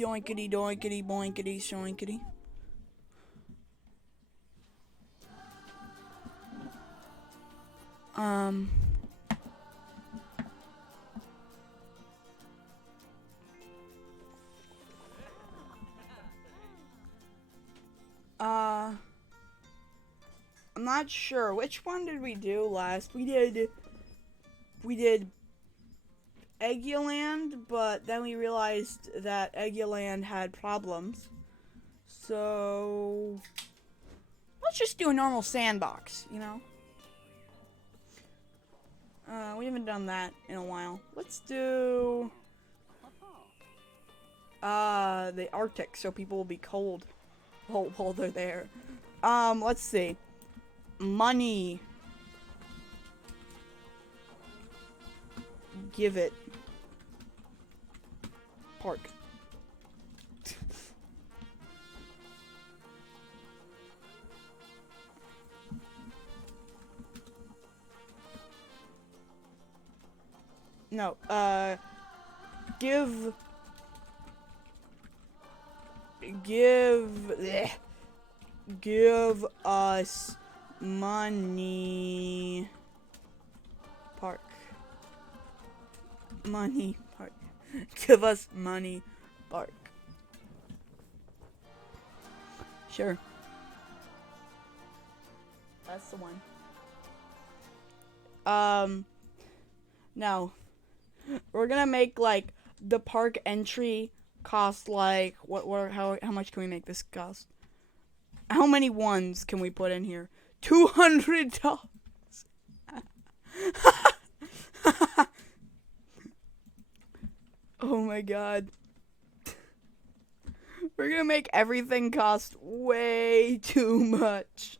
Yoinkity doinkity boinkity shoinkity. Um. I'm not sure. Which one did we do last? We did Eggland, but then we realized that Eggland had problems. So let's just do a normal sandbox, you know? We haven't done that in a while. Let's do the Arctic so people will be cold while they're there. Let's see. Money. Give it. Park. No, give bleh, give us money. Park. Money park. Give us money park. Sure. That's the one. Now we're gonna make like the park entry cost like how much can we make this cost? How many ones can we put in here? $200. Oh my god. We're gonna make everything cost way too much.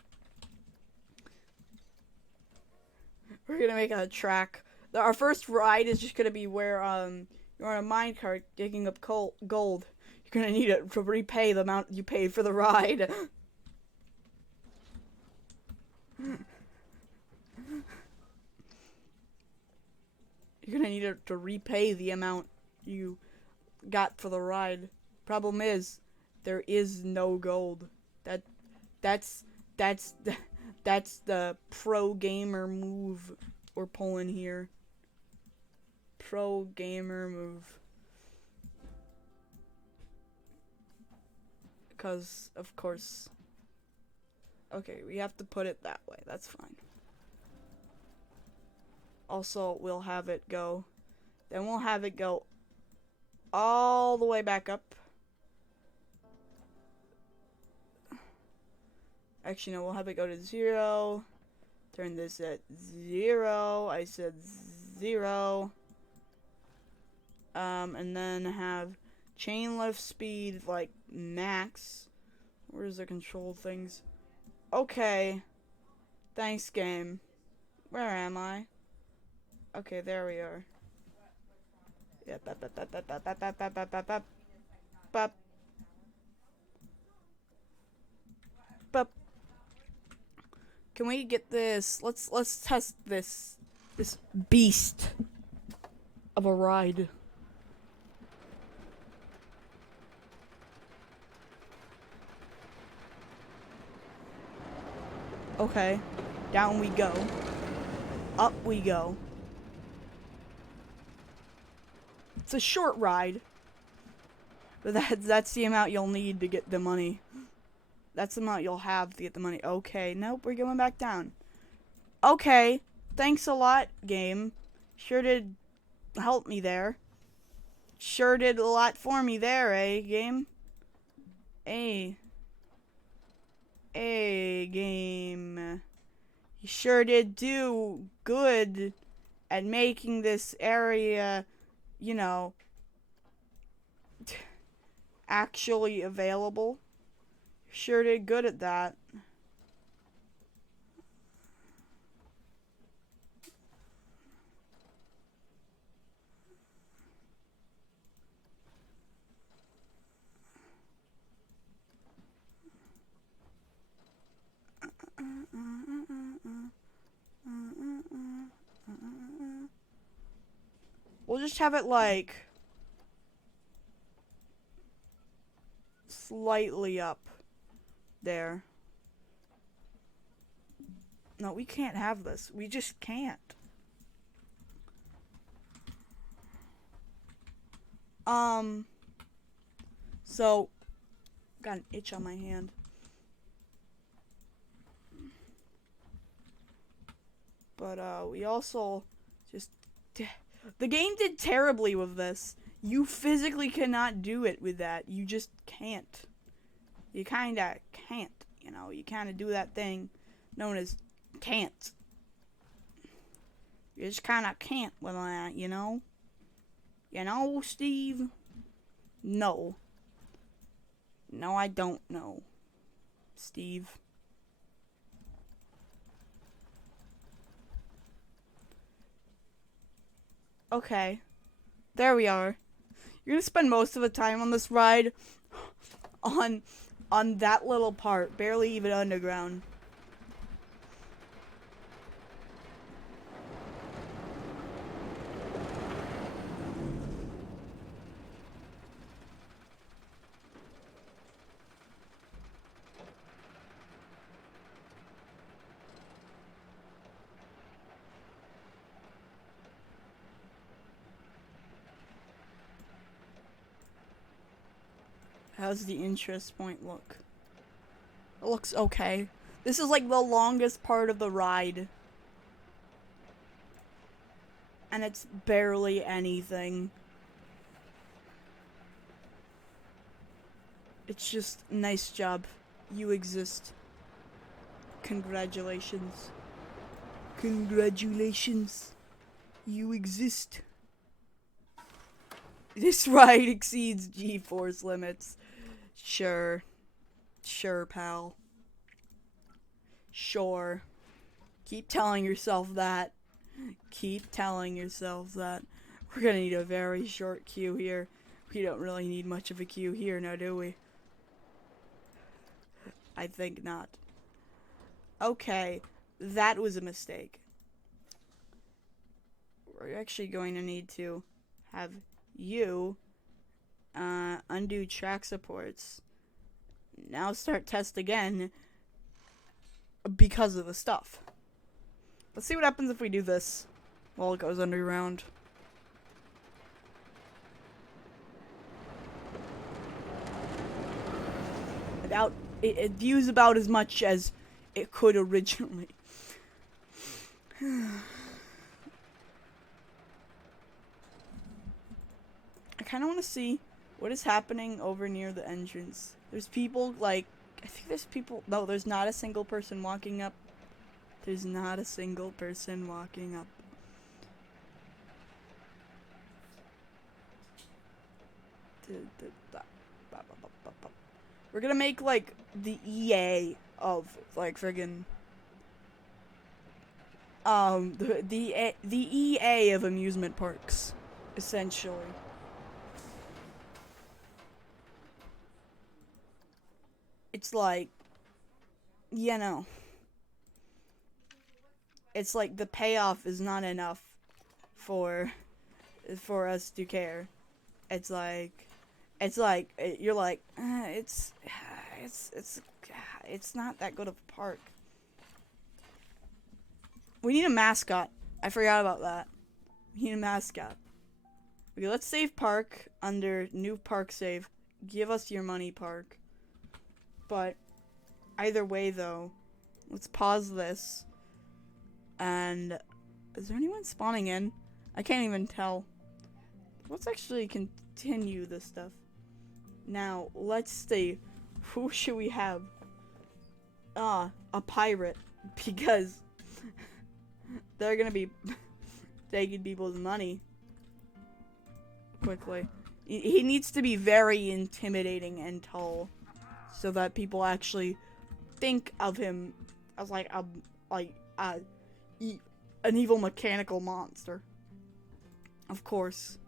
We're gonna make a track. Our first ride is just gonna be where you're on a minecart digging up gold. You're gonna need it to repay the amount you paid for the ride. You're gonna need it to repay the amount you got for the ride. Problem is, there is no gold. That's the pro gamer move we're pulling here. Pro gamer move. Because, of course. Okay, we have to put it that way. That's fine. Also, we'll have it go. Then we'll have it go all the way back up. Actually, no, we'll have it go to 0. Turn this at 0. I said 0. And then have chain lift speed like max. Where's the control things? Okay. Thanks, game. Where am I? Okay, there we are. Yeah, Can we get this? Let's test this beast of a ride. Okay, down we go. Up we go. It's a short ride. But that's the amount you'll need to get the money. That's the amount you'll have to get the money. Okay, nope, we're going back down. Okay, thanks a lot, game. Sure did help me there. Sure did a lot for me there, eh, game? Hey, game. You sure did do good at making this area, you know, actually available. Sure did good at that. We'll just have it like slightly up there. No, we can't have this. We just can't. So, got an itch on my hand. But, we also just... The game did terribly with this. You physically cannot do it with that. You just can't. You kinda can't, you know. You kinda do that thing known as can't. You just kinda can't with that, you know? You know, Steve? No. No, I don't know, Steve. Okay. There we are. You're gonna spend most of the time on this ride on that little part, barely even underground. How's the interest point look? It looks okay. This is like the longest part of the ride. And it's barely anything. It's just, nice job. You exist. Congratulations. Congratulations. You exist. This ride exceeds G-force limits. Sure. Sure, pal. Sure. Keep telling yourself that. Keep telling yourself that. We're gonna need a very short queue here. We don't really need much of a queue here now, do we? I think not. Okay. That was a mistake. We're actually going to need to have you undo track supports. Now start test again because of the stuff. Let's see what happens if we do this while it goes underground. It views about as much as it could originally. I kind of want to see what is happening over near the entrance. There's people, like, I think there's people, no, there's not a single person walking up. There's not a single person walking up. We're gonna make, like, the EA of, like, friggin', the EA of amusement parks, essentially. It's like, you know, it's like the payoff is not enough for us to care. It's like you're like, it's not that good of a park. We need a mascot. I forgot about that. We need a mascot. Okay, let's save park under new park save. Give us your money, park. But either way, though, let's pause this. And is there anyone spawning in? I can't even tell. Let's actually continue this stuff. Now, let's see. Who should we have? A pirate. Because they're gonna be taking people's money quickly. He needs to be very intimidating and tall, so that people actually think of him as like an evil mechanical monster. Of course.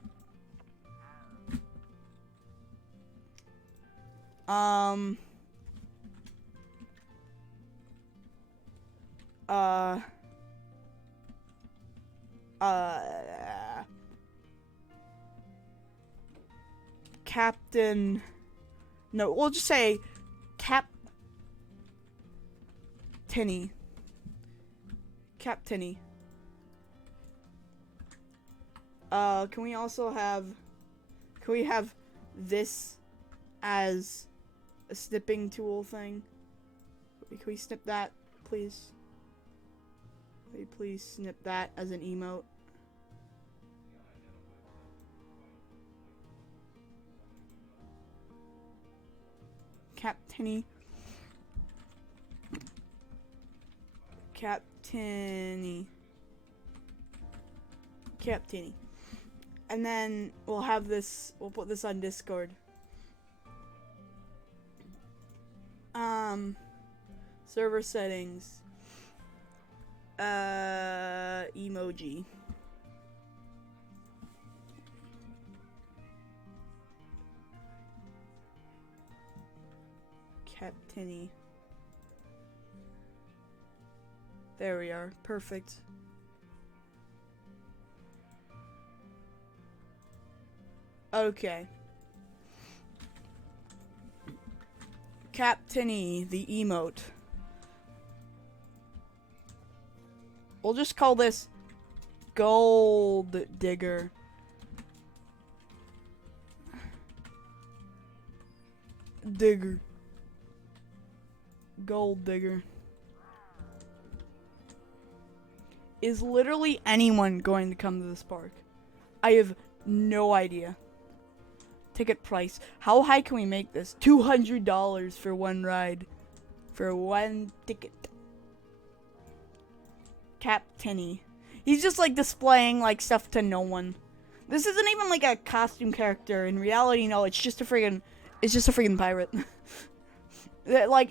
Captain No, we'll just say Cap Tinny. Captainy. Can we also have... Can we have this as a snipping tool thing? Can we snip that, please? Can you please snip that as an emote? Captainy. Captainy. Captainy. And then we'll have this, we'll put this on Discord. Server settings. Emoji. Captainy. There we are. Perfect. Okay. Captainy, the emote. We'll just call this Gold Digger. Digger. Gold Digger. Is literally anyone going to come to this park? I have no idea. Ticket price. How high can we make this? $200 for one ride. For one ticket. Captainy. He's just like displaying like stuff to no one. This isn't even like a costume character. In reality, no, it's just a friggin' pirate. Like,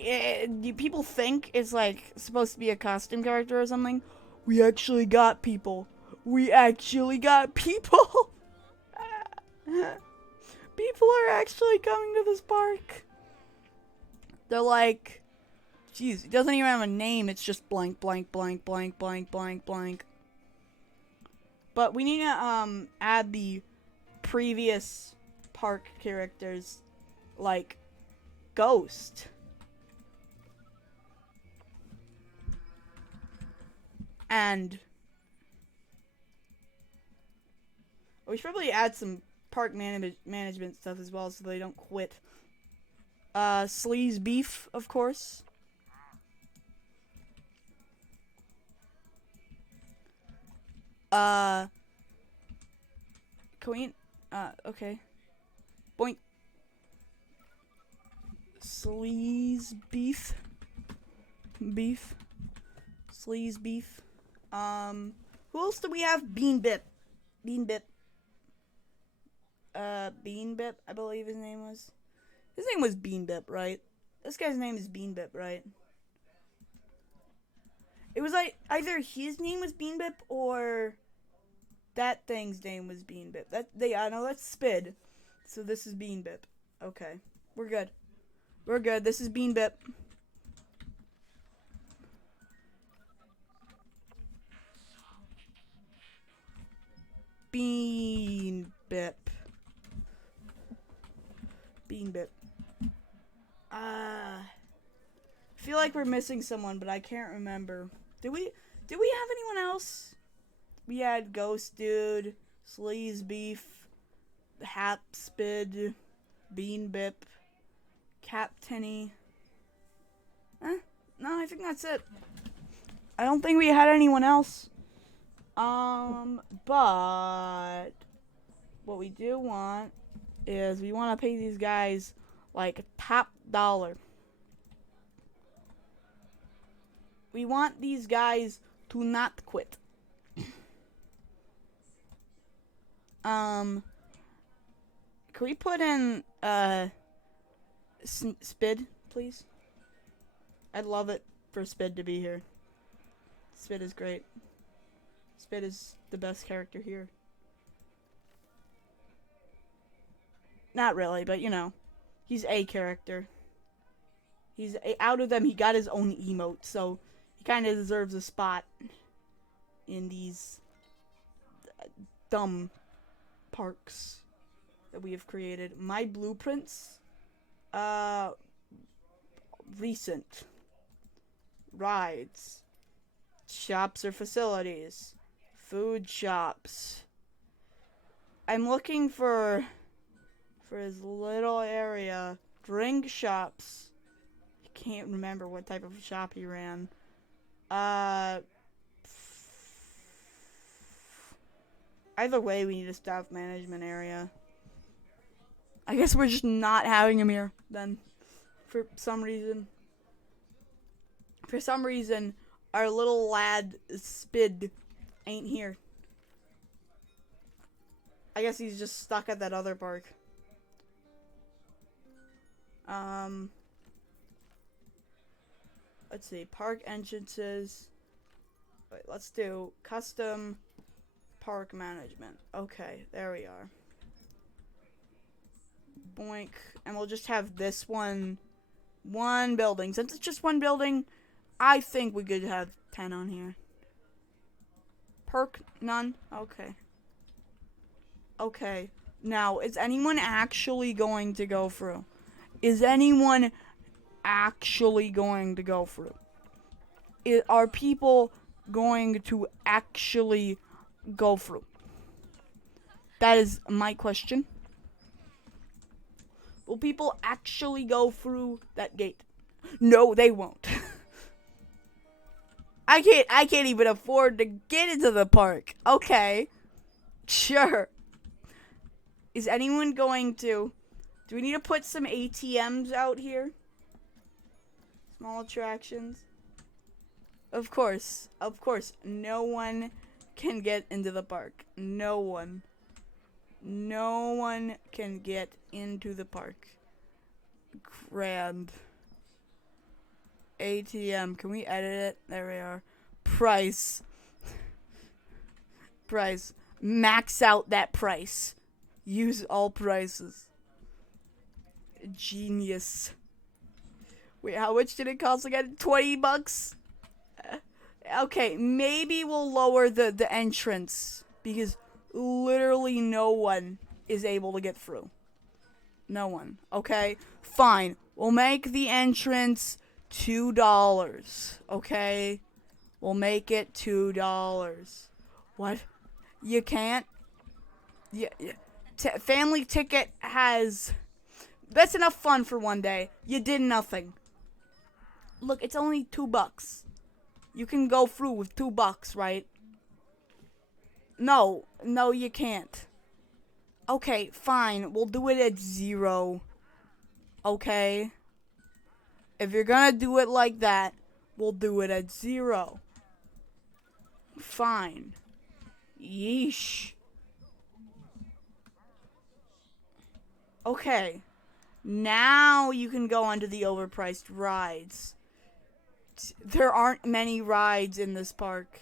people think it's like supposed to be a costume character or something. We actually got people. We actually got people. People are actually coming to this park. They're like, jeez, it doesn't even have a name. It's just blank, blank, blank, blank, blank, blank, blank. But we need to add the previous park characters, like Ghost. And we should probably add some park management stuff as well so they don't quit. Sleaze Beef, of course. Can we, okay. Boink. Sleaze Beef. Beef. Sleaze Beef. Who else do we have? Bean Bip. Bean Bip. Bean Bip, I believe his name was. His name was Bean Bip, right? This guy's name is Bean Bip, right? It was like either his name was Bean Bip or that thing's name was Bean Bip. I know that's Spid. So this is Bean Bip. Okay. We're good. We're good. This is Bean Bip. Bean Bip. Bean Bip. I feel like we're missing someone, but I can't remember. Did we have anyone else? We had Ghost Dude, Sleaze Beef, Hap Spid, Bean Bip, Captainy. No, I think that's it. I don't think we had anyone else. But what we do want is we want to pay these guys like top dollar. We want these guys to not quit. Can we put in Spid, please? I'd love it for Spid to be here. Spid is great. Spid is the best character here. Not really, but you know, he's a character. Out of them, he got his own emote, so he kind of deserves a spot in these dumb parks that we have created. My blueprints. Uh, recent rides, shops or facilities, food shops. I'm looking for his little area. Drink shops. I can't remember what type of shop he ran. Either way, we need a staff management area. I guess we're just not having him here then. For some reason. For some reason, our little lad Spid ain't here. I guess he's just stuck at that other park. Let's see. Park entrances. Wait, let's do custom park management. Okay, there we are. Boink. And we'll just have this one building. Since it's just one building, I think we could have 10 on here. Perk, none? Okay. Okay. Now, is anyone actually going to go through? Is anyone actually going to go through? Are people going to actually go through? That is my question. Will people actually go through that gate? No, they won't. I can't even afford to get into the park. Okay. Sure. Is anyone going to... Do we need to put some ATMs out here? Small attractions. Of course. Of course. No one can get into the park. No one. No one can get into the park. Grand. ATM. Can we edit it? There we are. Price. Price. Max out that price. Use all prices. Genius. Wait, how much did it cost again? $20? Okay, maybe we'll lower the entrance. Because literally no one is able to get through. No one. Okay? Fine. We'll make the entrance $2. Okay? We'll make it $2. What? You can't? Yeah. Family ticket has... That's enough fun for one day. You did nothing. Look, it's only $2. You can go through with $2, right? No, you can't. Okay, fine. We'll do it at 0. Okay? If you're gonna do it like that, we'll do it at 0. Fine. Yeesh. Okay. Now you can go onto the overpriced rides. There aren't many rides in this park.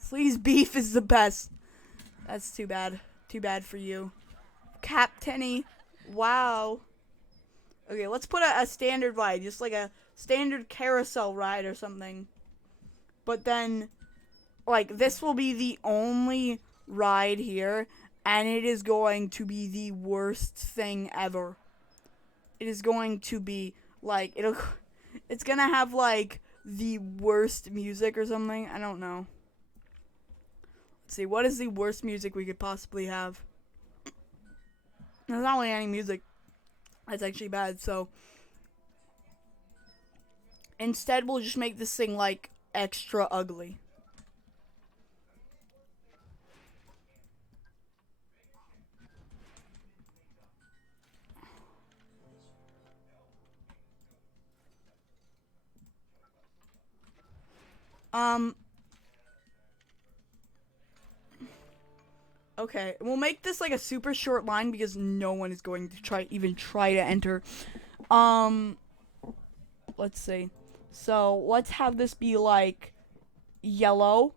Sleaze beef is the best. That's too bad. Too bad for you. Captainy. Wow. Okay, let's put a standard ride. Just like a standard carousel ride or something. But then, like, this will be the only ride here. And it is going to be the worst thing ever. It is going to be, like, it's gonna have, like, the worst music or something. I don't know. Let's see, what is the worst music we could possibly have? There's not really any music that's actually bad, so instead we'll just make this thing, like, extra ugly. Okay, we'll make this like a super short line because no one is going to even try to enter. Let's see. So, let's have this be like yellow.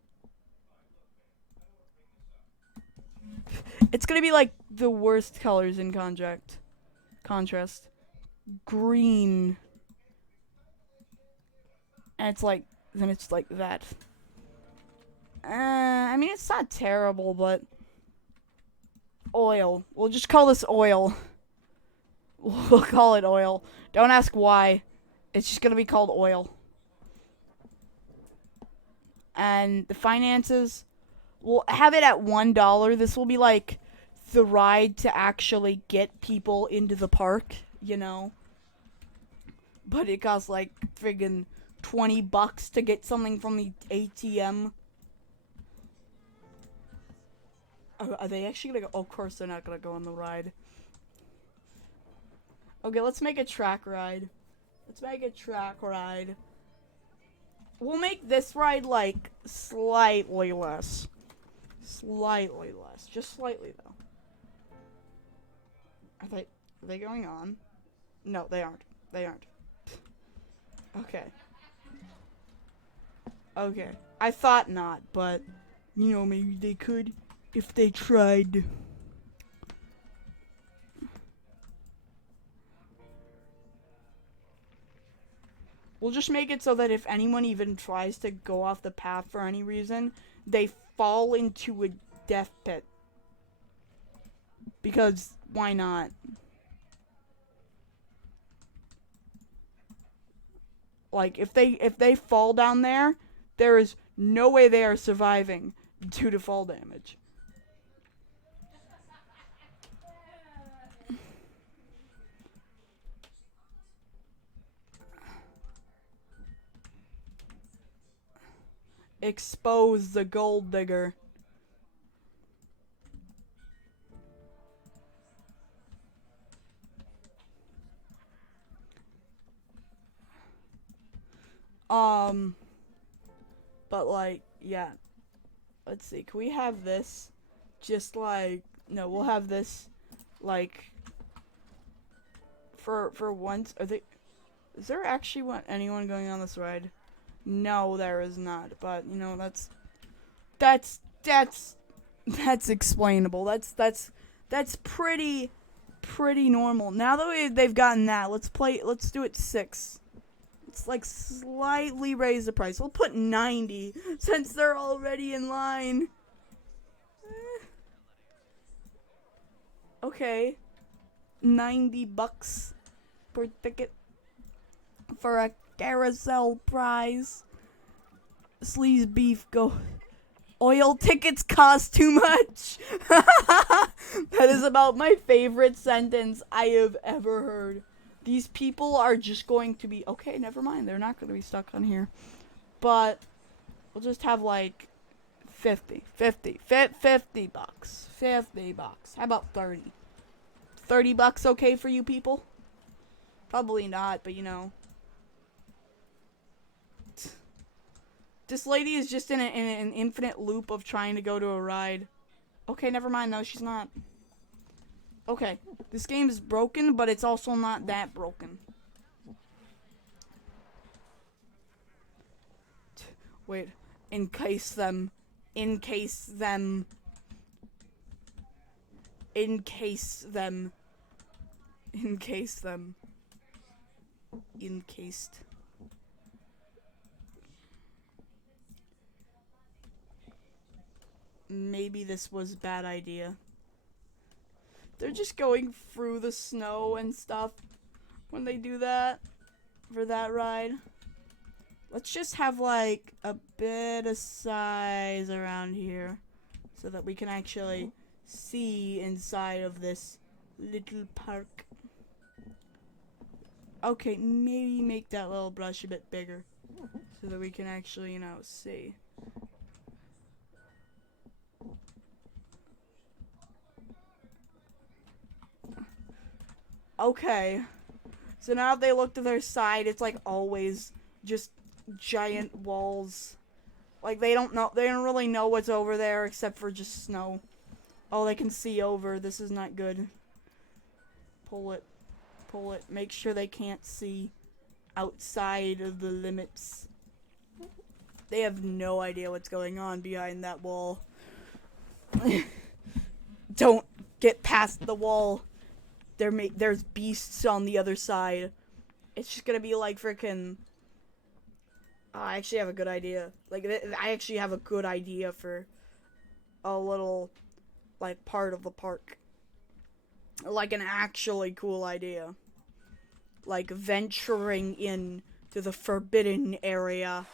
It's gonna be like the worst colors in contrast. Green. And it's like, then it's like that. I mean, it's not terrible, but Oil. We'll just call this oil. We'll call it oil. Don't ask why. It's just gonna be called oil. And the finances, we'll have it at $1. This will be like the ride to actually get people into the park, you know. But it costs like friggin' $20 to get something from the ATM. Are they actually gonna go? Oh, of course they're not gonna go on the ride. Okay, let's make a track ride. We'll make this ride like slightly less. Just slightly though. Are they going on? No, they aren't. Okay. I thought not, but you know, maybe they could if they tried. We'll just make it so that if anyone even tries to go off the path for any reason, they fall into a death pit. Because why not? Like if they fall down there, there is no way they are surviving due to fall damage. Expose the gold digger. But like, yeah. Let's see, can we have this just like, no, we'll have this like for once. Is there actually anyone going on this ride? No, there is not. But you know, that's explainable. That's pretty normal. Now that they've gotten that, let's do it 6. Let's like slightly raise the price. We'll put 90 since they're already in line. Okay. $90 per ticket for a carousel prize. Sleaze beef go. Oil tickets cost too much. That is about my favorite sentence I have ever heard. These people are just going to be okay. Never mind. They're not going to be stuck on here. But we'll just have like 50 bucks. 50 bucks. How about 30? 30 bucks okay for you people? Probably not, but you know. This lady is just in an infinite loop of trying to go to a ride. Okay, never mind though, she's not. Okay, this game is broken, but it's also not that broken. Wait, encase them. Encased. Maybe this was a bad idea. They're just going through the snow and stuff when they do that for that ride. Let's just have like a bit of size around here so that we can actually see inside of this little park. Okay, maybe make that little brush a bit bigger so that we can actually, you know, see. Okay, so now if they look to their side, it's like always just giant walls. Like they don't really know what's over there except for just snow. Oh, they can see over. This is not good. Pull it. Make sure they can't see outside of the limits. They have no idea what's going on behind that wall. Don't get past the wall. There's beasts on the other side. It's just gonna be like frickin'. I actually have a good idea. Like, I actually have a good idea for a little, like, part of the park. Like an actually cool idea. Like venturing in to the forbidden area.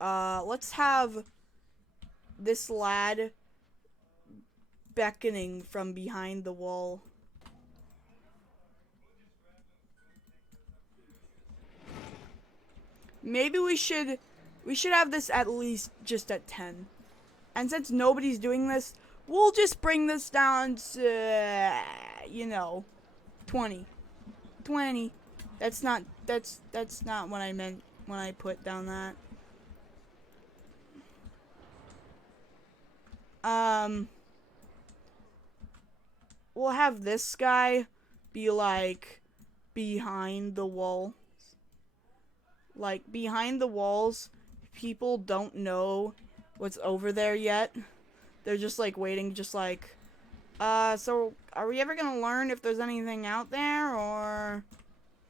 Let's have this lad beckoning from behind the wall. Maybe we should have this at least just at 10. And since nobody's doing this, we'll just bring this down to, 20. 20. That's not what I meant when I put down that. We'll have this guy be like behind the wall. Like behind the walls, people don't know what's over there yet. They're just like waiting, just like, so are we ever gonna learn if there's anything out there, or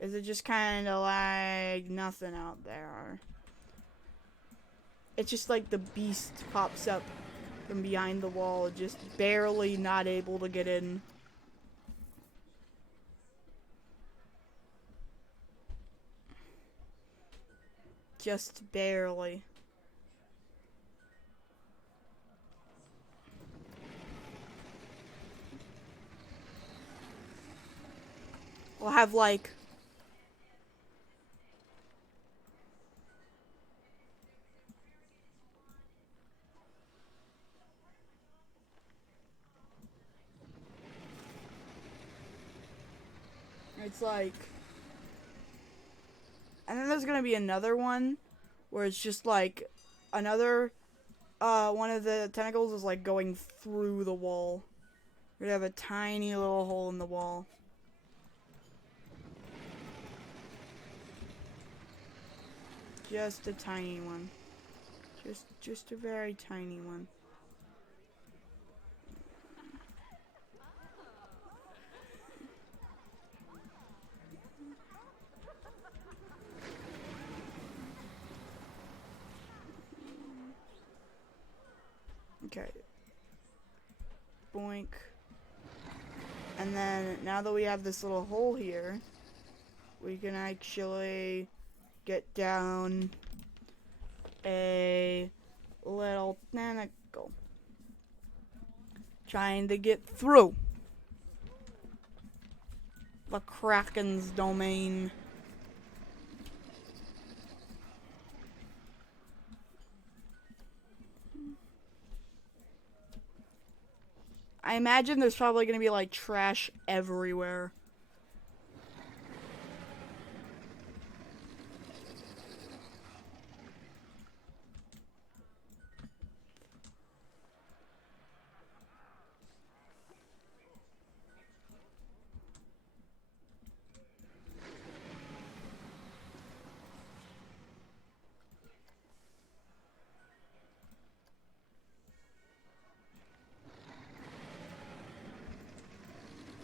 is it just kind of like nothing out there? It's just like the beast pops up from behind the wall, just barely not able to get in. Just barely. We'll have like it's like, and then there's gonna be another one where it's just like another one of the tentacles is like going through the wall. We're gonna have a tiny little hole in the wall. Just a tiny one. Just a very tiny one. Okay. Boink. And then now that we have this little hole here, we can actually get down a little tentacle. Trying to get through the Kraken's domain. I imagine there's probably gonna be like trash everywhere.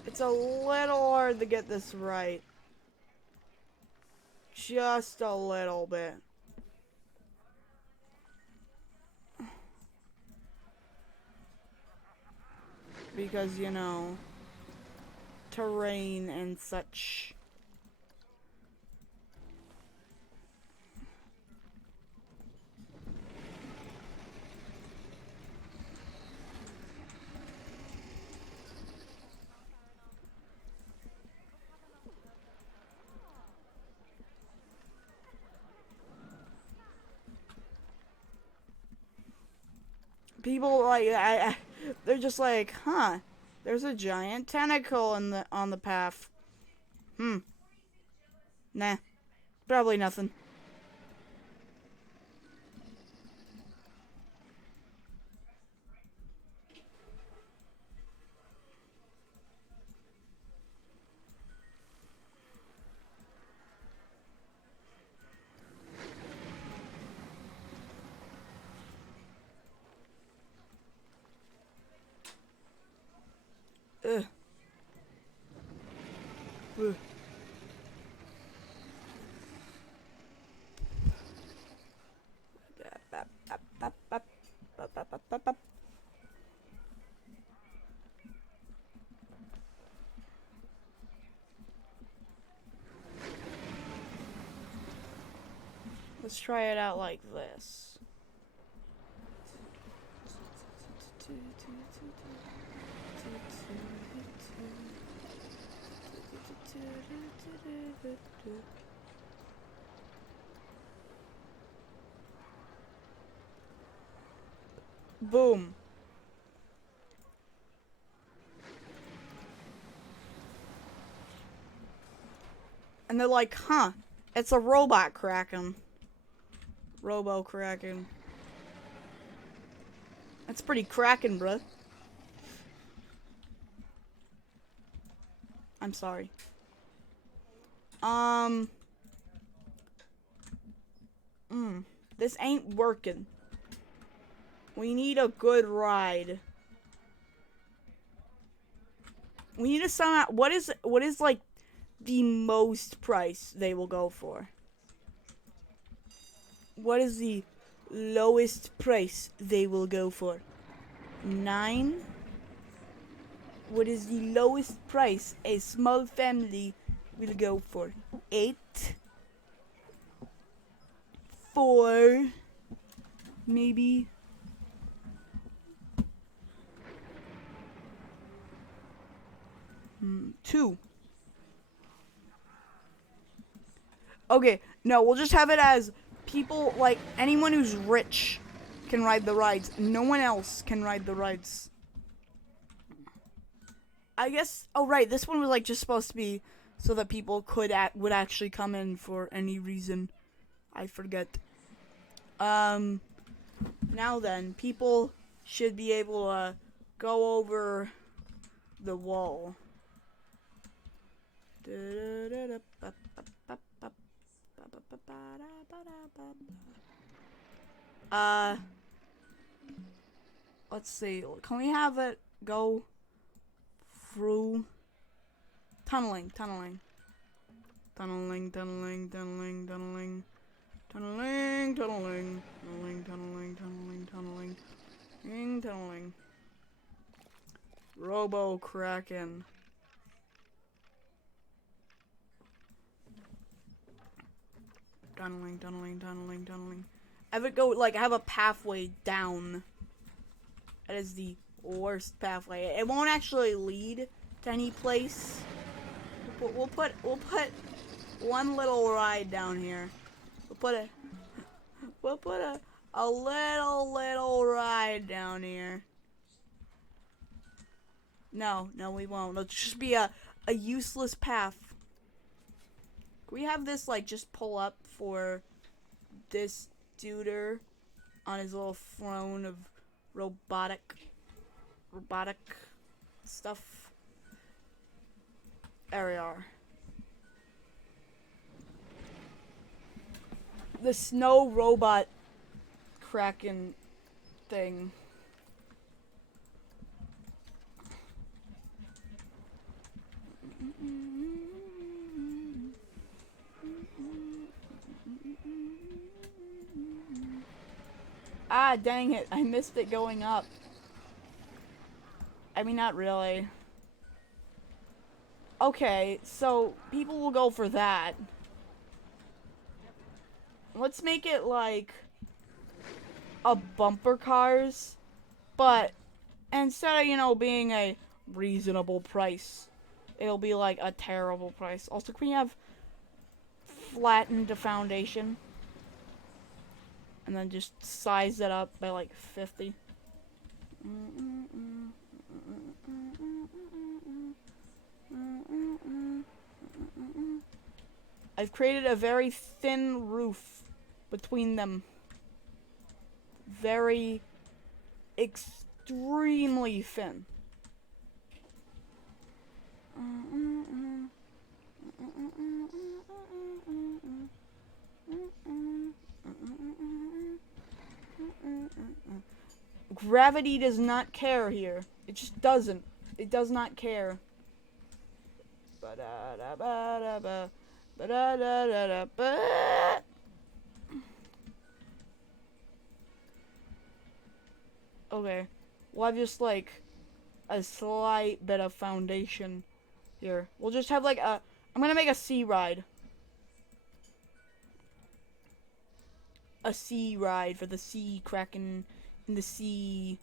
It's a little hard to get this right. Just a little bit. Because, you know, terrain and such. People like they're just like, huh? There's a giant tentacle on the path. Nah, probably nothing. Ugh. Ugh. Let's try it out like this. Boom. And they're like, huh, it's a robot Kraken. Robo Kraken. That's pretty Kraken, bruh. I'm sorry. This ain't working. We need a good ride. We need to somehow. What is like the most price they will go for? What is the lowest price they will go for? 9? What is the lowest price a small family will go for? 8? 4? Maybe? Two. Okay, no, we'll just have it as people, like, anyone who's rich can ride the rides. No one else can ride the rides. I guess, oh right, this one was, like, just supposed to be so that people would actually come in for any reason. I forget. Now then, people should be able to go over the wall. Let's see. Can we have it go through tunneling? Tunneling, tunneling, tunneling, tunneling, tunneling, tunneling, tunneling, tunneling, tunneling, tunneling, tunneling. Robo Kraken. Tunneling, tunneling, tunneling, tunneling. Have it go, like, have a pathway down. That is the worst pathway. It won't actually lead to any place. We'll put one little ride down here. We'll put a little ride down here. No, we won't. It'll just be a useless path. Can we have this, like, just pull up for this duder on his little throne of robotic stuff? There we are. The snow robot Kraken thing. Ah, dang it. I missed it going up. I mean, not really. Okay, so people will go for that. Let's make it like a bumper cars, but instead of, you know, being a reasonable price, it'll be like a terrible price. Also, can we have flattened the foundation? And then just size it up by like 50. I've created a very thin roof between them. Very extremely thin. Gravity does not care here. It just doesn't. It does not care. Okay. We'll have just like a slight bit of foundation here. We'll just have like a... I'm gonna make a sea ride. a sea ride for the sea kraken in the sea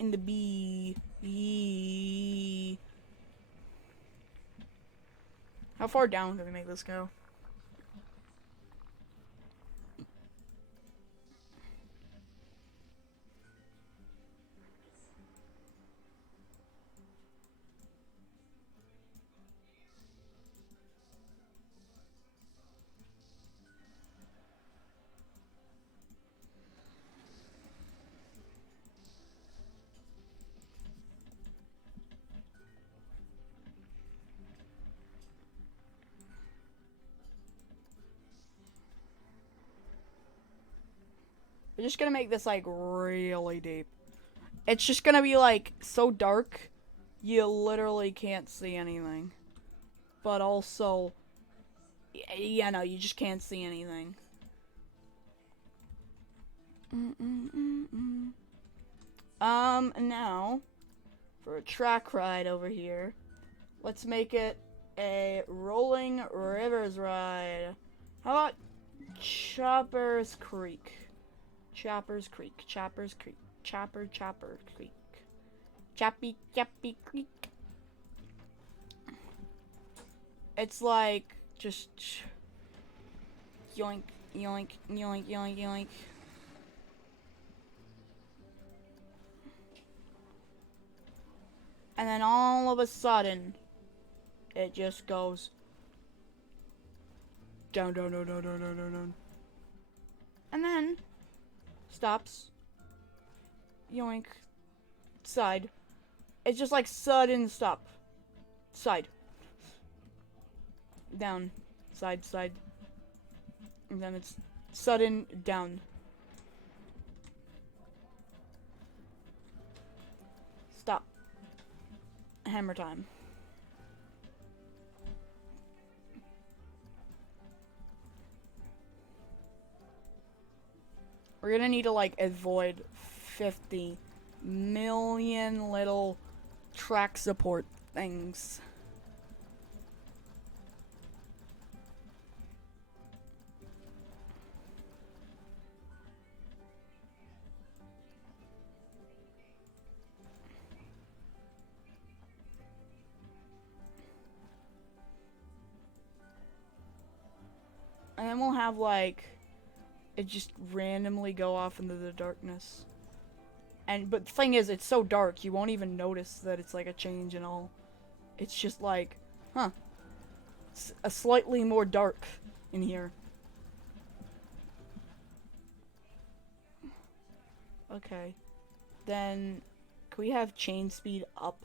in the bee. Yee. How far down do we make this go? We're just gonna make this like really deep. It's just gonna be like so dark you literally can't see anything. But also, yeah, no, you just can't see anything. Now, for a track ride over here, let's make it a rolling rivers ride. How about Chopper's Creek? Chopper's Creek. Chopper's Creek. Chopper Creek. Chappy Creek. It's like just yoink, yoink, yoink, yoink, yoink. And then all of a sudden, it just goes down, down, down, down, down, down, down, down. And then stops. Yoink. Side. It's just like sudden stop. Side. Down. Side, side. And then it's sudden down. Stop. Hammer time. We're gonna need to like avoid 50 million little track support things. And then we'll have like it just randomly go off into the darkness. But the thing is, it's so dark, you won't even notice that it's like a change and all. It's just like, huh, it's a slightly more dark in here. Okay, then can we have chain speed up?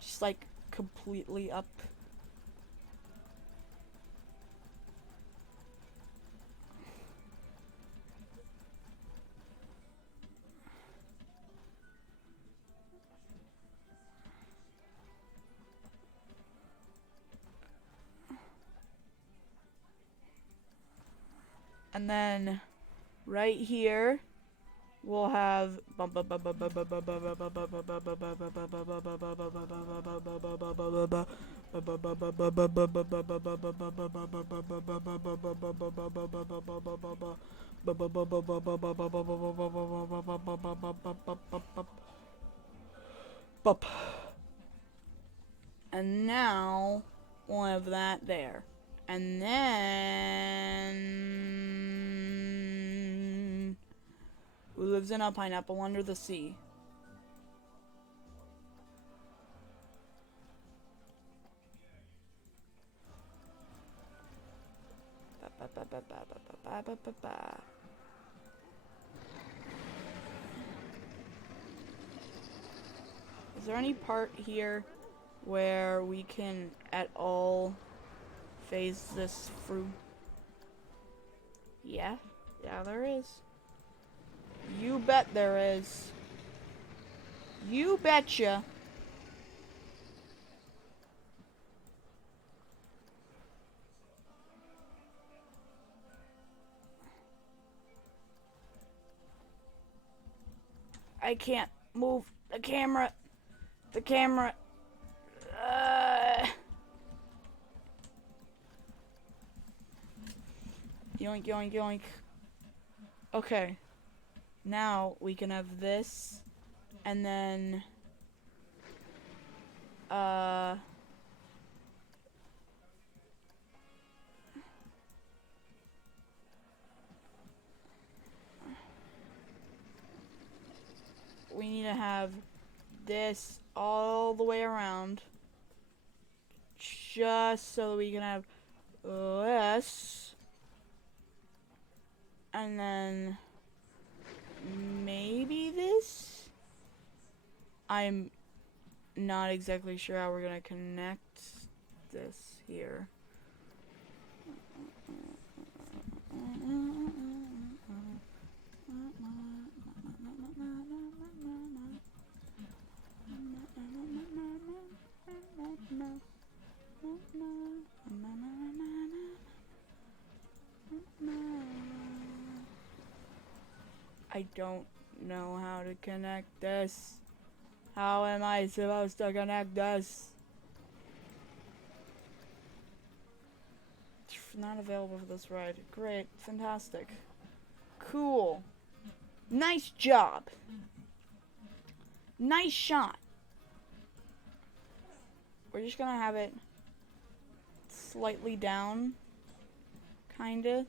Just like completely up. And then right here we'll have and now we'll have that there. And then who lives in a pineapple under the sea? Is there any part here where we can at all phase this through? Yeah, there is. You bet there is. You betcha. I can't move the camera. The camera. Yoink, yoink, yoink. Okay. Now we can have this, and then, we need to have this all the way around, just so we can have this, and then maybe this? I'm not exactly sure how we're gonna connect this here. I don't know how to connect this. How am I supposed to connect this? Not available for this ride. Great. Fantastic. Cool. Nice job. Nice shot. We're just gonna have it slightly down. Kinda.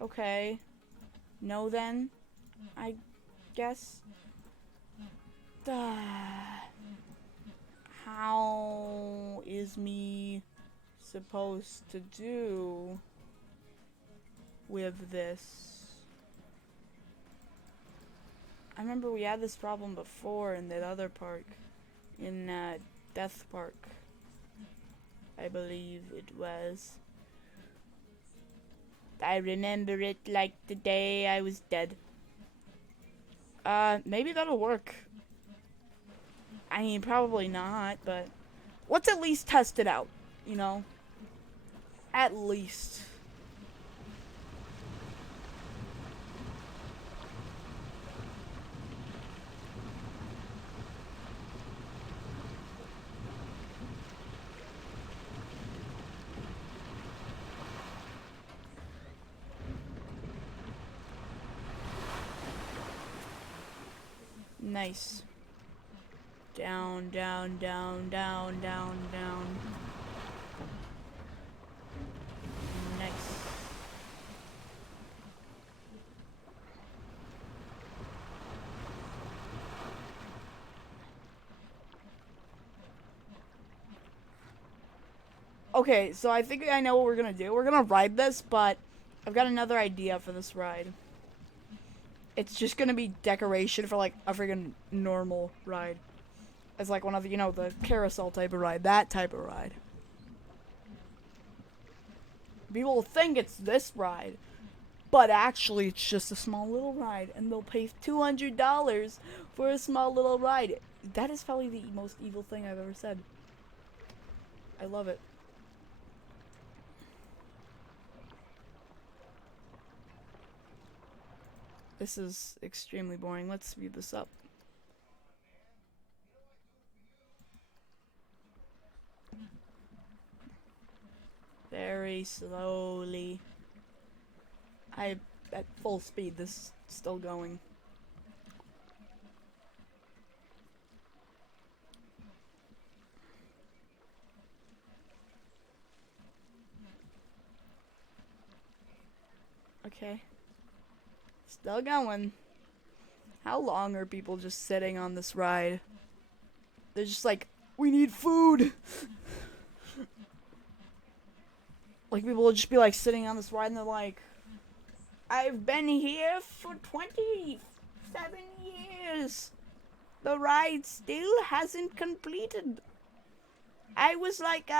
Okay. No then, I guess. How is me supposed to do with this? I remember we had this problem before in that other park, in Death Park, I believe it was. I remember it like the day I was dead. Maybe that'll work. I mean, probably not, but let's at least test it out, you know? At least. Nice. Down, down, down, down, down, down. Nice. Okay, so I think I know what we're gonna do. We're gonna ride this, but I've got another idea for this ride. It's just gonna be decoration for like a freaking normal ride. It's like one of the, you know, the carousel type of ride, that type of ride. People will think it's this ride, but actually it's just a small little ride, and they'll pay $200 for a small little ride. That is probably the most evil thing I've ever said. I love it. This is extremely boring. Let's speed this up. Very slowly. At full speed, this is still going. Okay. Still going. How long are people just sitting on this ride? They're just like, we need food! Like, people will just be like sitting on this ride and they're like, I've been here for 27 years. The ride still hasn't completed. I was like,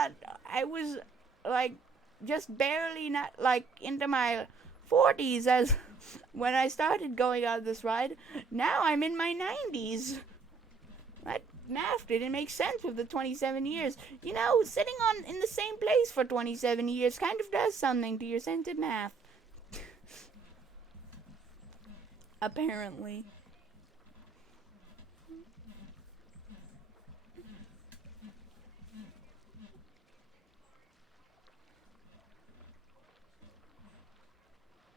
just barely not, like, into my 40s as when I started going on this ride. Now I'm in my 90s. That math didn't make sense with the 27 years. You know, sitting on in the same place for 27 years kind of does something to your sense of math. Apparently.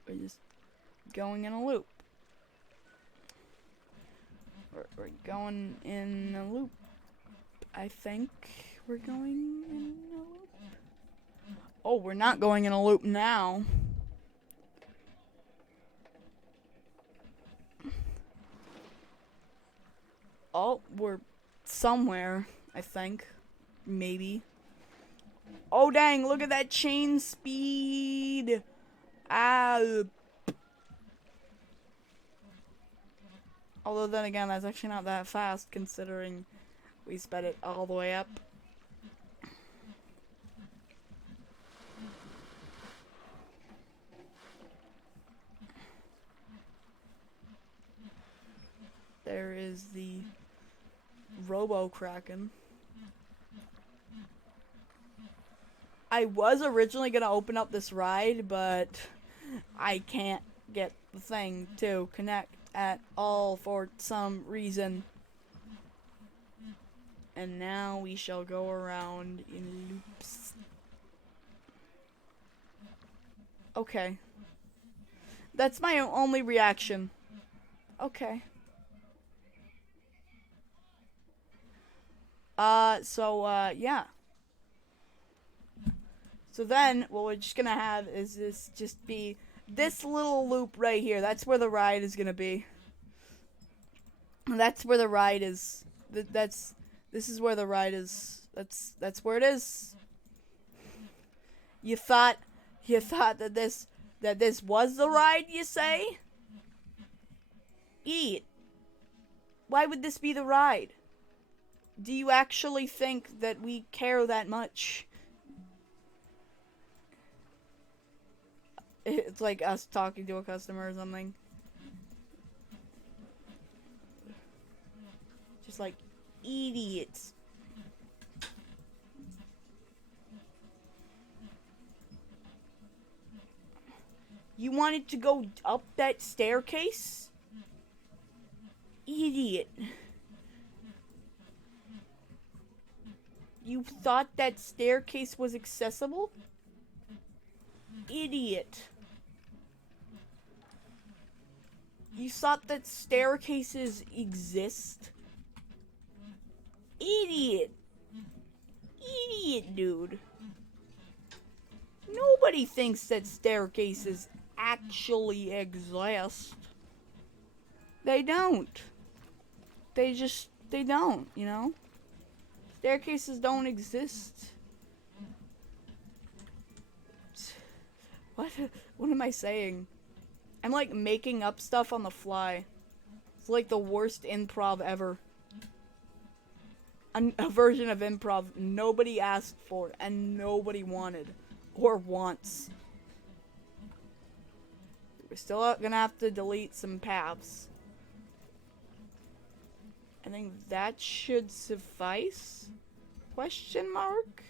We're just going in a loop. We're going in a loop. I think we're going in a loop. Oh, we're not going in a loop now. Oh, we're somewhere, I think. Maybe. Oh, dang, look at that chain speed. Ah. Although then again, that's actually not that fast considering we sped it all the way up. There is the Robo Kraken. I was originally gonna open up this ride, but I can't get the thing to connect at all for some reason. And now we shall go around in loops. Okay. That's my only reaction. Okay. Yeah. So then, what we're just gonna have is this just be this little loop right here. That's where the ride is gonna be. That's where the ride is. This is where the ride is. That's where it is. You thought that this was the ride, you say? Eat. Why would this be the ride? Do you actually think that we care that much? It's like us talking to a customer or something. Just like idiots. You wanted to go up that staircase? Idiot. You thought that staircase was accessible? Idiot. You thought that staircases exist? Idiot. Idiot, dude. Nobody thinks that staircases actually exist. They don't. They don't, you know? Staircases don't exist. What am I saying? I'm like making up stuff on the fly. It's like the worst improv ever. A version of improv nobody asked for and nobody wanted or wants. We're still gonna have to delete some paths. I think that should suffice? Question mark?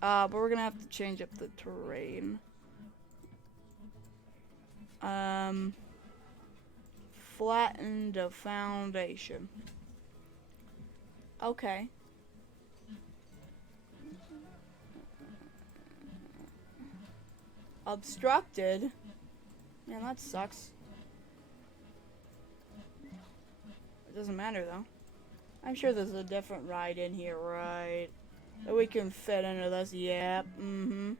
But we're gonna have to change up the terrain. Flatten the foundation. Okay. Obstructed? Man, that sucks. It doesn't matter, though. I'm sure there's a different ride in here, right? That we can fit into this. Yep, Now,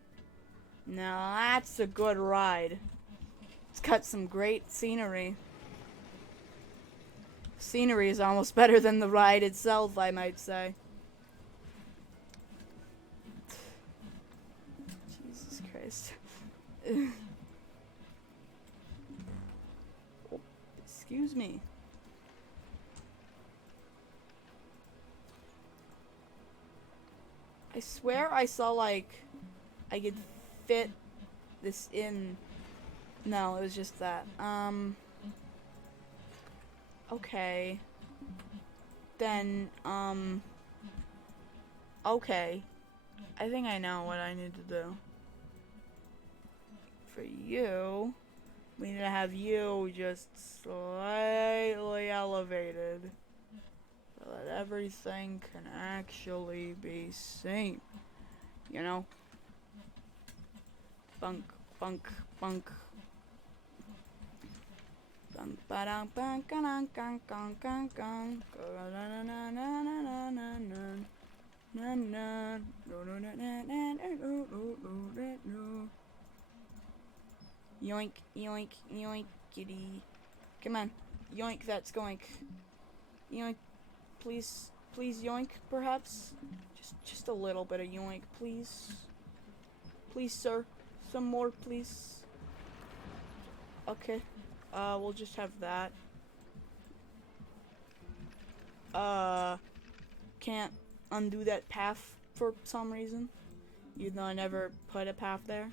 that's a good ride. It's got some great scenery. Scenery is almost better than the ride itself, I might say. Jesus Christ. Oh, excuse me. I swear I saw, like, I could fit this in. No, it was just that. Okay. Then, okay. I think I know what I need to do. For you, we need to have you just slightly elevated so that everything can actually be seen. You know? Bunk, bunk, bunk, Yoink, yoink, yoink, kitty. Come on, yoink that skoink. Yoink, please, please yoink, perhaps? Just a little bit of yoink, please. Please, sir. Some more, please. Okay. We'll just have that. Can't undo that path for some reason. Even though I never put a path there.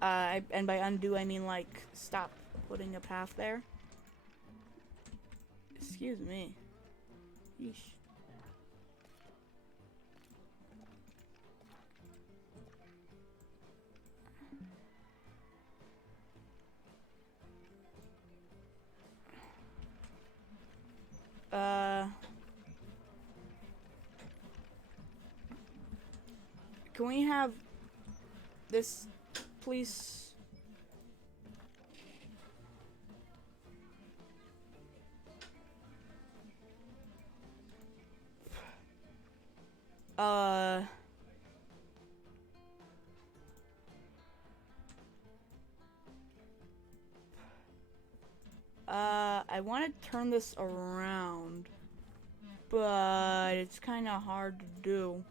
And by undo, I mean, like, stop putting a path there. Excuse me. Yeesh. Can we have this, please? I want to turn this around, but it's kind of hard to do.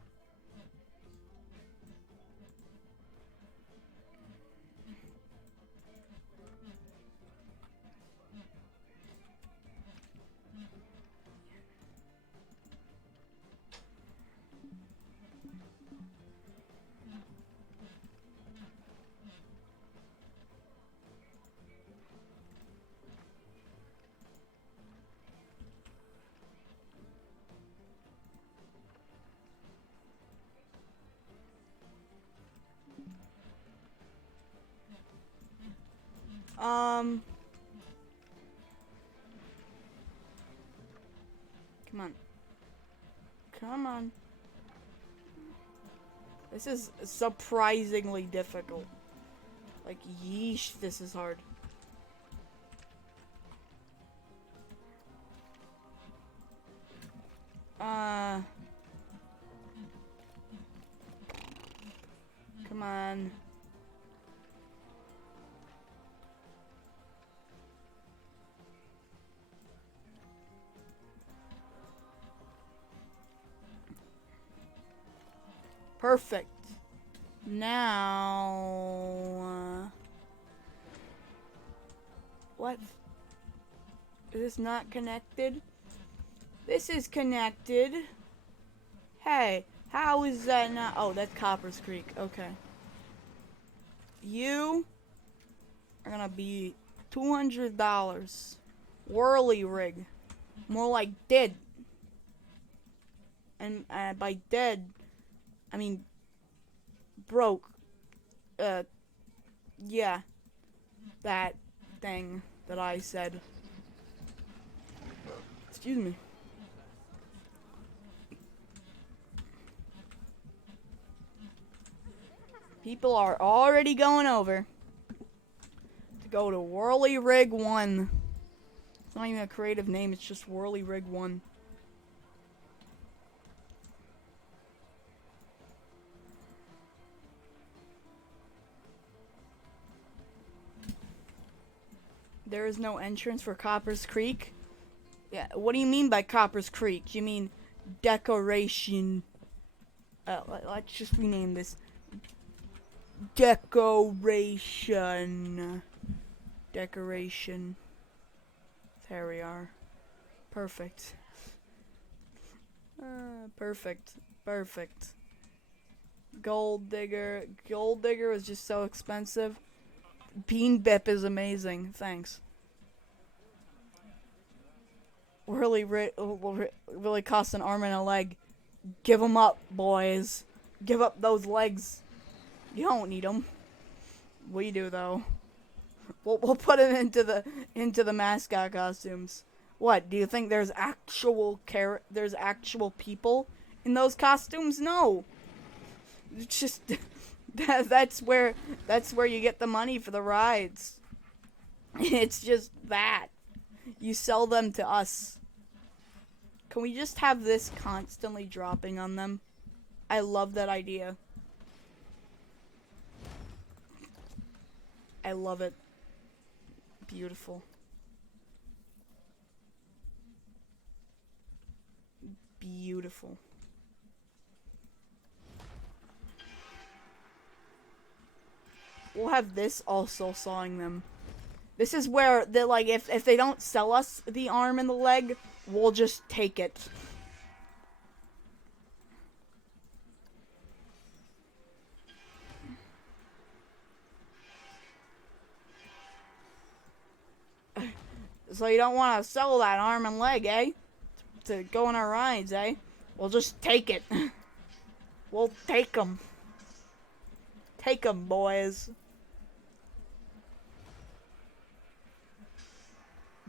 Come on. Come on. This is surprisingly difficult. Like, yeesh, this is hard. Come on. Perfect. Now, what? Is this not connected? This is connected. Hey, how is that not? Oh, that's Copper's Creek. Okay. You are gonna be $200. Whirly rig. More like dead. And by dead, I mean broke. Yeah. That thing that I said. Excuse me. People are already going over to go to Whirly Rig 1. It's not even a creative name, it's just Whirly Rig 1. There is no entrance for Copper's Creek? Yeah, what do you mean by Copper's Creek? You mean decoration? Let's just rename this. Decoration. Decoration. There we are. Perfect. Perfect. Perfect. Gold Digger. Gold Digger was just so expensive. Bean Bip is amazing. Thanks. Really cost an arm and a leg. Give them up, boys. Give up those legs. You don't need them. We do though. We'll put it into the mascot costumes. What? Do you think there's actual people in those costumes? No. It's just that's where you get the money for the rides. It's just that. You sell them to us. Can we just have this constantly dropping on them? I love that idea. I love it. Beautiful. Beautiful. We'll have this also sawing them. This is where they like if they don't sell us the arm and the leg, we'll just take it. So you don't want to sell that arm and leg, eh? To go on our rides, eh? We'll just take it. We'll take them. Take them, boys.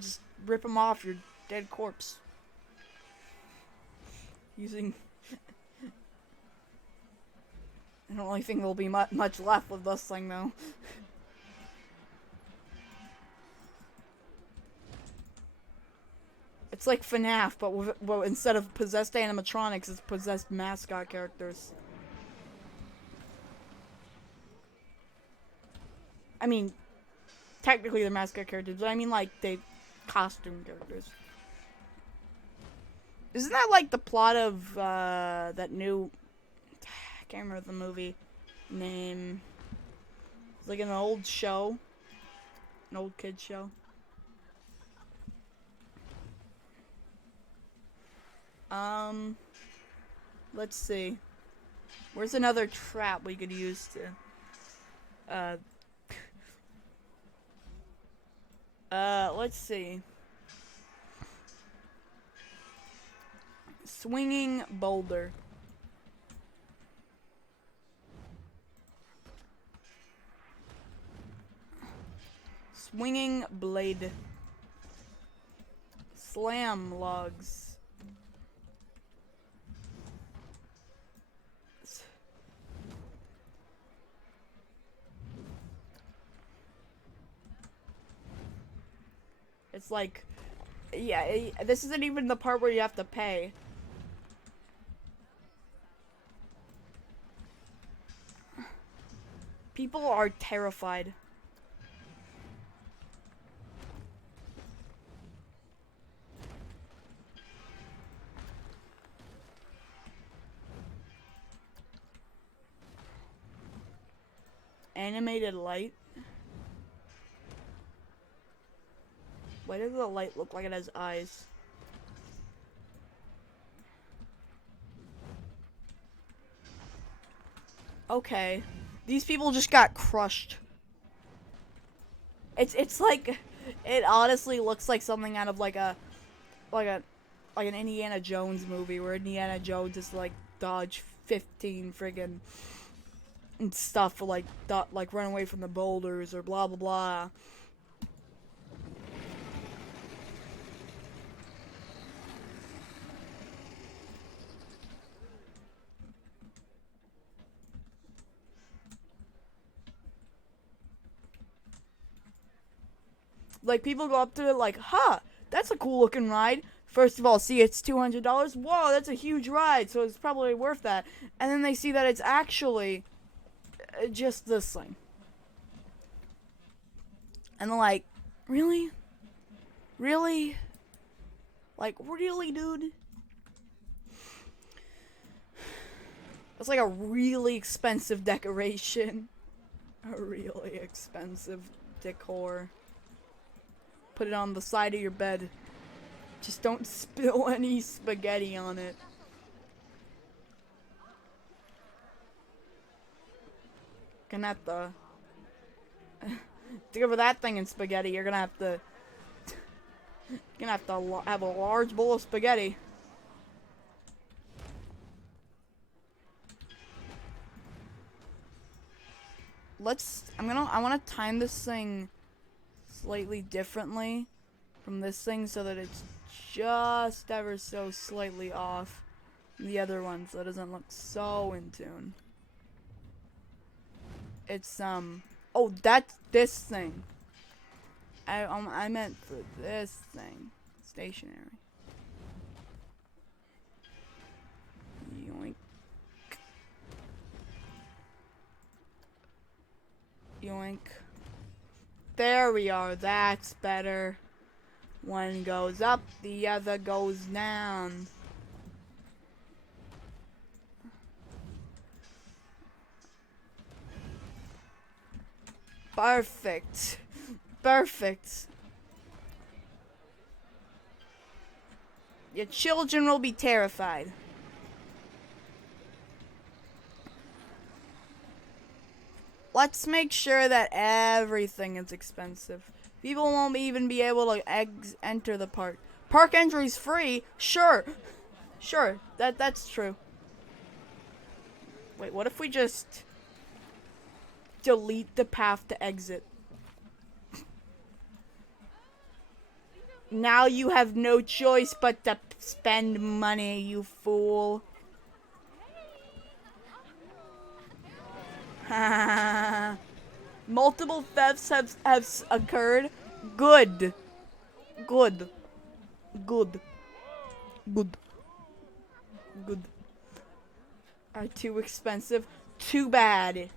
Just rip them off your dead corpse. Using... I don't really think there'll be much left with this thing, though. It's like FNAF, but well, instead of possessed animatronics, it's possessed mascot characters. I mean, technically they're mascot characters, but I mean like they costume characters. Isn't that like the plot of that new? I can't remember the movie name. It's like an old show, an old kid show. Let's see. Where's another trap we could use to, let's see. Swinging boulder. Swinging blade. Slam logs. It's like, yeah, this isn't even the part where you have to pay. People are terrified. Animated light. Why does the light look like it has eyes? Okay. These people just got crushed. It's like, it honestly looks like something out of like an Indiana Jones movie where Indiana Jones is like dodge 15 friggin' and stuff like run away from the boulders or blah blah blah. Like, people go up to it like, huh, that's a cool looking ride. First of all, see, it's $200. Whoa, that's a huge ride, so it's probably worth that. And then they see that it's actually just this thing. And they're like, really? Really? Like, really, dude? It's like a really expensive decoration. A really expensive decor. Put it on the side of your bed. Just don't spill any spaghetti on it. Gonna have to cover that thing in spaghetti. You're gonna have to have a large bowl of spaghetti. I want to time this thing slightly differently from this thing so that it's just ever so slightly off the other one so it doesn't look so in tune. It's oh, that's this thing. I meant for this thing. Stationary. Yoink. Yoink. There we are. That's better. One goes up, the other goes down. Perfect. Perfect. Your children will be terrified. Let's make sure that everything is expensive. People won't even be able to enter the park. Park entry's free? Sure. Sure. That's true. Wait, what if we just delete the path to exit? Now you have no choice but to spend money, you fool. Multiple thefts have occurred. Good. Good. Good. Good. Good. Are too expensive. Too bad.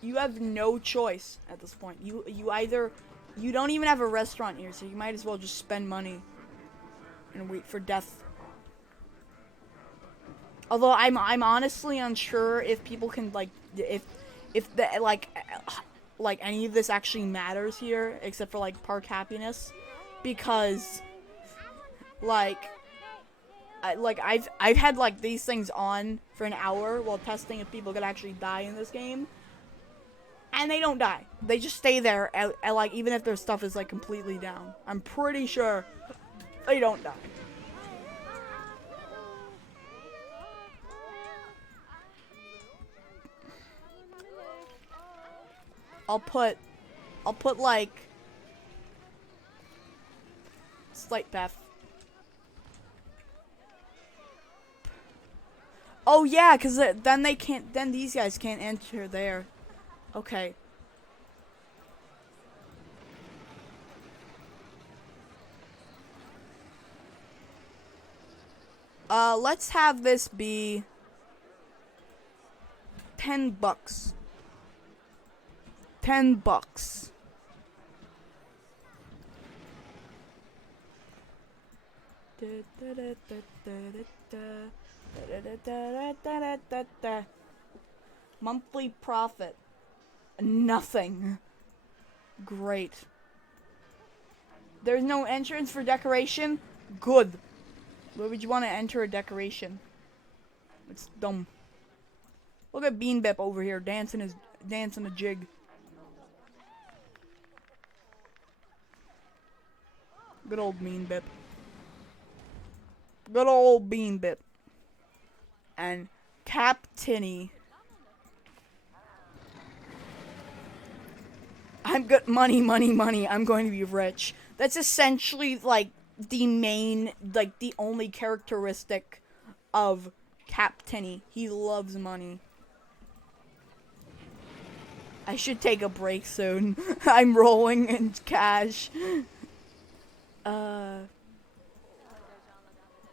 You have no choice at this point. You don't even have a restaurant here, so you might as well just spend money and wait for death. Although I'm honestly unsure if people can if the like any of this actually matters here, except for like park happiness, because I've had like these things on for an hour while testing if people could actually die in this game, and they don't die. They just stay there, at like even if their stuff is like completely down. I'm pretty sure they don't die. I'll put like slight path. Oh yeah, cause then they can't. Then these guys can't enter there. Okay. Let's have this be $10. $10. Monthly profit. Nothing. Great. There's no entrance for decoration? Good. Why would you want to enter a decoration? It's dumb. Look at Bean Bip over here dancing a jig. Good old Bean Bip. Good old Bean Bip. And Captini. I'm good. Money. I'm going to be rich. That's essentially like the main, like the only characteristic of Captini. He loves money. I should take a break soon. I'm rolling in cash.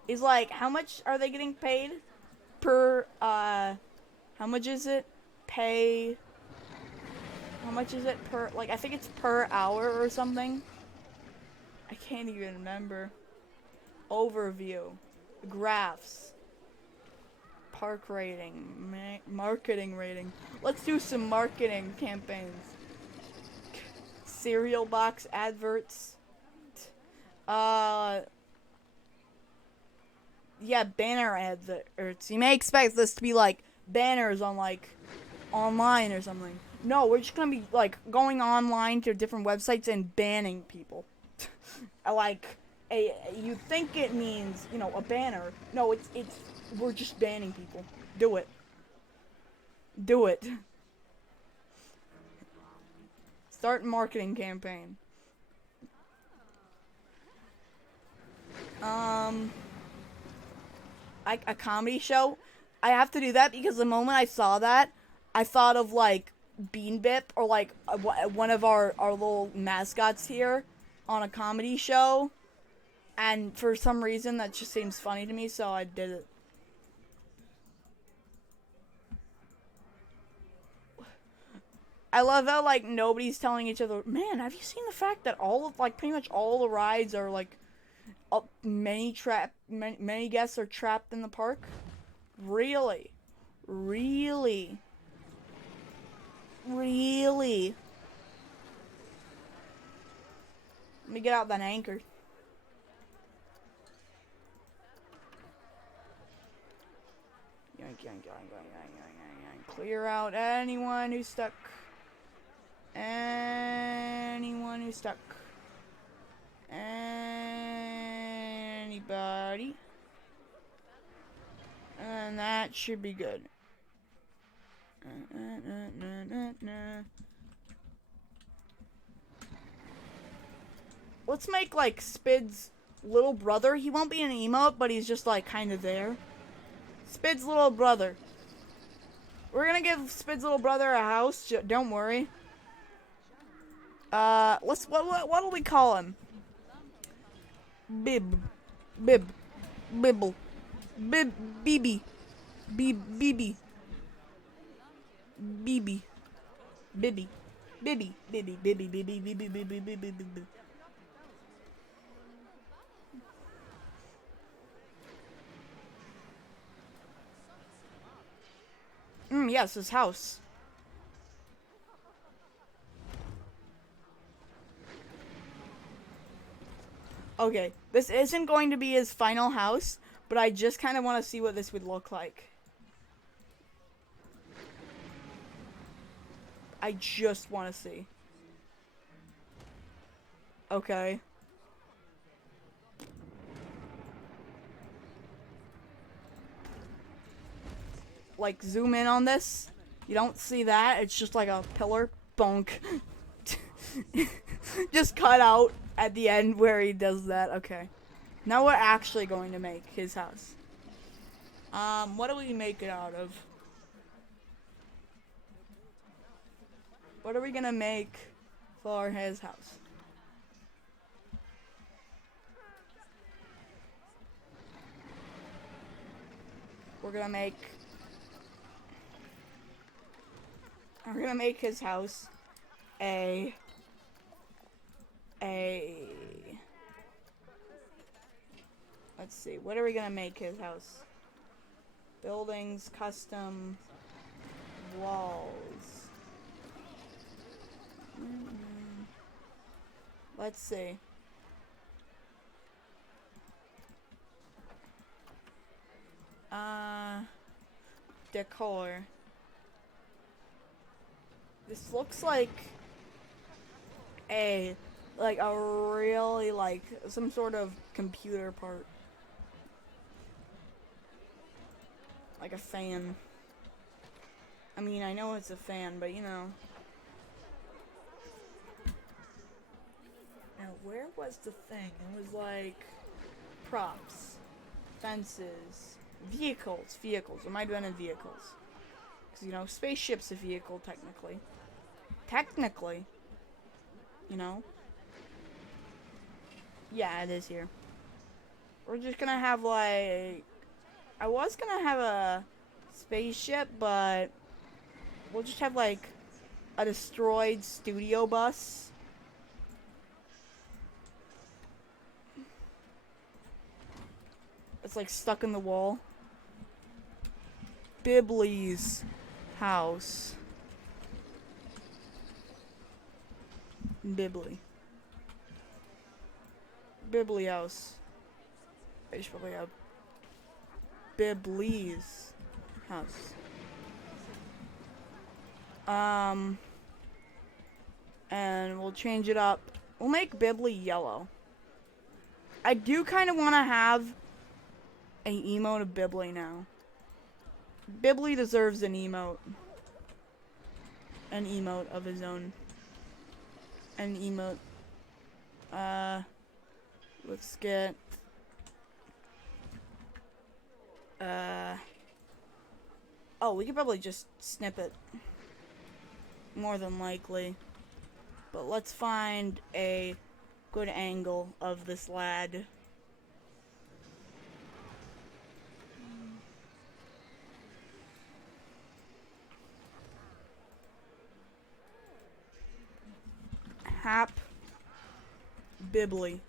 Is like, how much are they getting paid per, how much is it? How much is it per, like, I think it's per hour or something. I can't even remember. Overview. Graphs. Park rating. Marketing rating. Let's do some marketing campaigns. Cereal box adverts. Yeah, banner adverts. You may expect this to be like banners on like online or something. No, we're just gonna be like going online to different websites and banning people. You think it means, you know, a banner. No, it's we're just banning people. Do it. Do it. Start marketing campaign. A comedy show. I have to do that because the moment I saw that, I thought of like Bean Bip or like one of our little mascots here on a comedy show, and for some reason that just seems funny to me, so I did it. I love how like nobody's telling each other, man, have you seen the fact that all of like pretty much all the rides are like many guests are trapped in the park? Really? Really? Really? Let me get out that anchor. Yoink, yoink, yoink, yoink, yoink, yoink, yoink. Clear out anyone who's stuck. Anyone who's stuck. Anybody. And that should be good. Let's make like Spid's little brother. He won't be an emote, but he's just like kind of there. Spid's little brother. We're gonna give Spid's little brother a house. Don't worry. What'll we call him? Bibble, Bibby, Bibi, Bibi, Bibi. Yes, his house. Okay, this isn't going to be his final house, but I just kind of want to see what this would look like. I just want to see. Okay. Like, zoom in on this. You don't see that. It's just like a pillar. Bonk. Just cut out at the end where he does that. Okay. Now we're actually going to make his house. What do we make it out of? What are we gonna make for his house? We're gonna make his house a let's see, what are we gonna make his house? Buildings, custom, walls. Let's see. Decor. This looks like a really like some sort of computer part. Like a fan. I mean, I know it's a fan, but you know. Now, where was the thing? It was like props, fences, vehicles. It might have been in vehicles. Because, you know, spaceship's a vehicle, technically. You know? Yeah, it is here. We're just gonna have, like... I was gonna have a spaceship, but... We'll just have, like, a destroyed studio bus. It's, like, stuck in the wall. Bibley's house. Bibley house. I should probably have Bibley's house. And we'll change it up. We'll make Bibley yellow. I do kind of want to have an emote of Bibley now. Bibley deserves an emote. An emote of his own. An emote. Let's get... Oh, we could probably just snip it. more than likely. But let's find a good angle of this lad. Hap Bibley.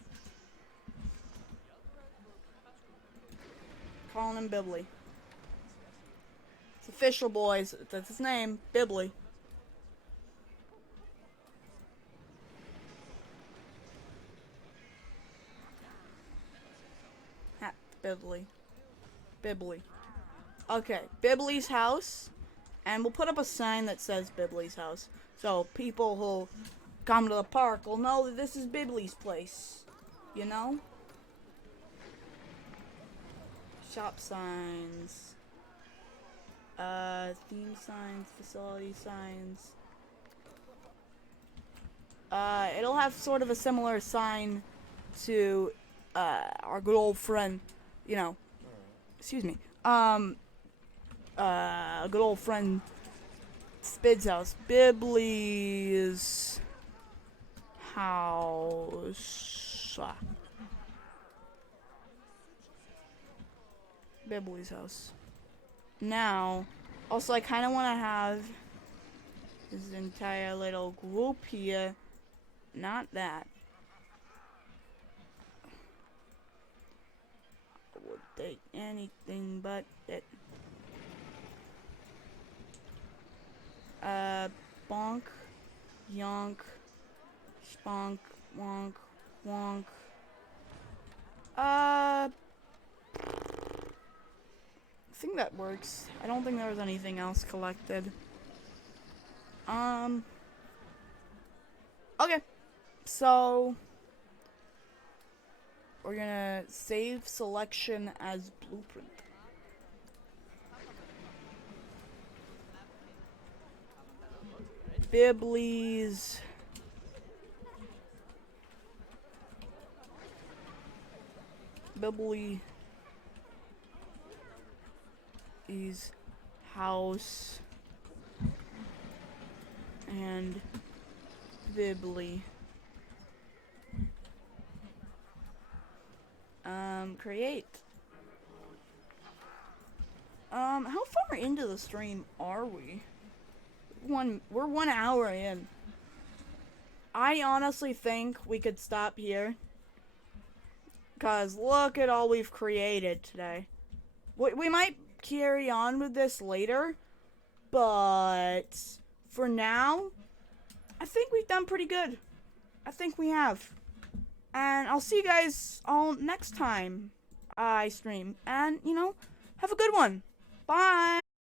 Calling him Bibley. It's official, boys. That's his name, Bibley. Hap Bibley. Bibley. Okay, Bibley's house. And we'll put up a sign that says Bibley's house. So people who come to the park will know that this is Bibley's place. You know? Shop signs. Theme signs, facility signs. It'll have sort of a similar sign to, our good old friend, you know, excuse me, good old friend Spid's house. Bibley's house. Bibley's house. Now, also I kind of want to have this entire little group here. Not that. I would take anything but it. Bonk, yonk, sponk, wonk, wonk. I think that works. I don't think there was anything else collected. Okay. So we're gonna save selection as blueprint. Bibley's house and Bibley. Create. How far into the stream are we? We're 1 hour in. I honestly think we could stop here. 'Cause look at all we've created today. We might carry on with this later. But for now, I think we've done pretty good. I think we have. And I'll see you guys all next time I stream. And, you know, have a good one. Bye.